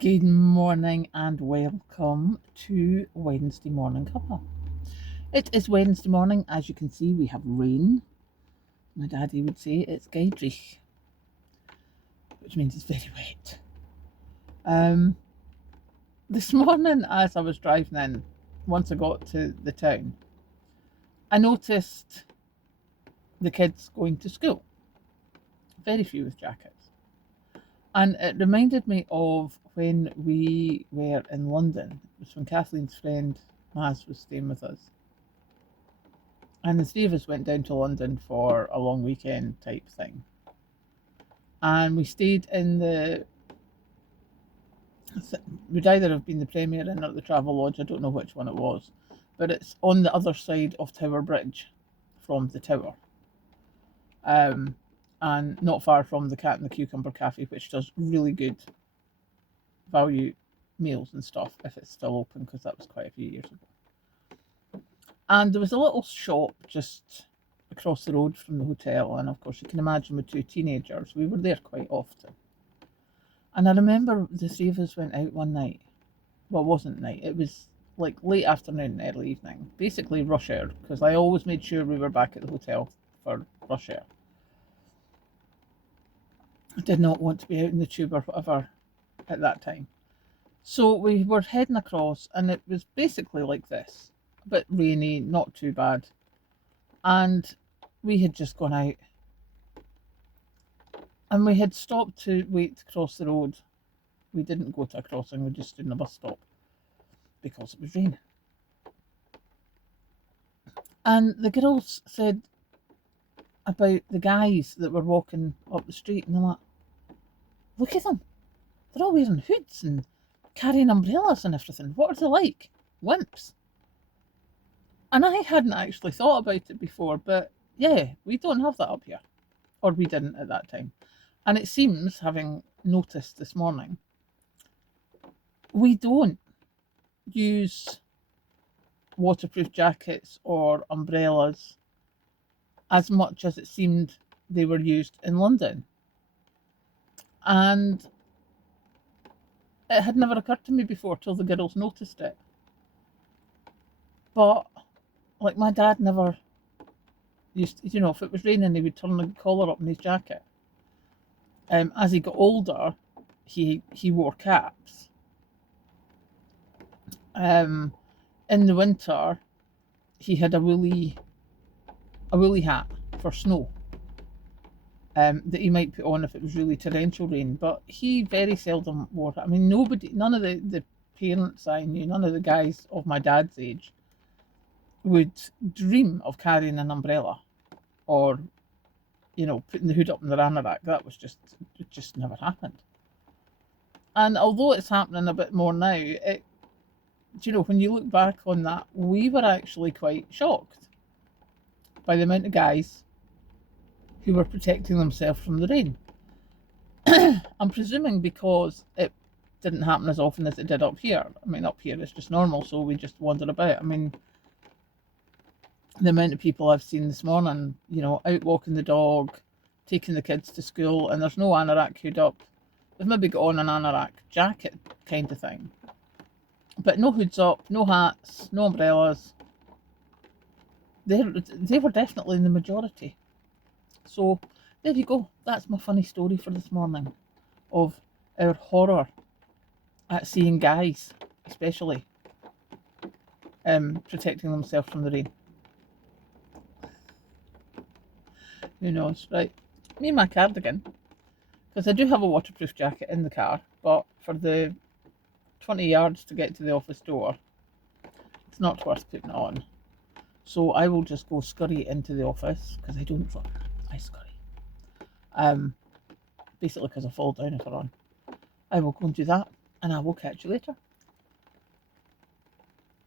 Good morning and welcome to Wednesday Morning Cuppa. It is Wednesday morning. As you can see, we have rain. My daddy would say it's geidrig, which means it's very wet. This morning, as I was driving in, once I got to the town, I noticed the kids going to school. Very few with jackets. And it reminded me of when we were in London. It was when Kathleen's friend Maz was staying with us. And the three of us went down to London for a long weekend type thing. And we stayed in would either have been the Premier Inn or the Travel Lodge, I don't know which one it was. But it's on the other side of Tower Bridge from the tower. And not far from the Cat and the Cucumber Cafe, which does really good value meals and stuff, if it's still open, because that was quite a few years ago. And there was a little shop just across the road from the hotel, and of course you can imagine with two teenagers, we were there quite often. And I remember the three of us went out one night. Well, it wasn't night, it was like late afternoon, early evening, basically rush hour, because I always made sure we were back at the hotel for rush hour. I did not want to be out in the tube or whatever at that time. So we were heading across, and it was basically like this, a bit rainy, not too bad. And we had just gone out, and we had stopped to wait to cross the road. We didn't go to a crossing, we just stood in a bus stop because it was raining. And the girls said about the guys that were walking up the street, and they're like, look at them, they're all wearing hoods and carrying umbrellas and everything. What are they like? Wimps. And I hadn't actually thought about it before, but yeah, we don't have that up here. Or we didn't at that time. And it seems, having noticed this morning, we don't use waterproof jackets or umbrellas as much as it seemed they were used in London. And it had never occurred to me before till the girls noticed it. But like, my dad never used to, if it was raining, he would turn the collar up in his jacket. As he got older, he wore caps. In the winter, he had a woolly hat for snow, that he might put on if it was really torrential rain. But he very seldom wore it. I mean, none of the parents I knew, none of the guys of my dad's age would dream of carrying an umbrella or, putting the hood up in their anorak. It just never happened. And although it's happening a bit more now, when you look back on that, we were actually quite shocked by the amount of guys who were protecting themselves from the rain. I'm presuming because it didn't happen as often as it did up here. I mean, up here it's just normal, so we just wander about. I mean, the amount of people I've seen this morning, out walking the dog, taking the kids to school, and there's no anorak hood up. They've maybe got on an anorak jacket kind of thing, but no hoods up, no hats, no umbrellas. They were definitely in the majority. So there you go. That's my funny story for this morning, of our horror at seeing guys, especially, protecting themselves from the rain. Who knows, right? Me and my cardigan, because I do have a waterproof jacket in the car, but for the 20 yards to get to the office door, it's not worth putting it on. So I will just go scurry into the office, because I don't run, I scurry. Basically because I fall down if I run. I will go and do that, and I will catch you later.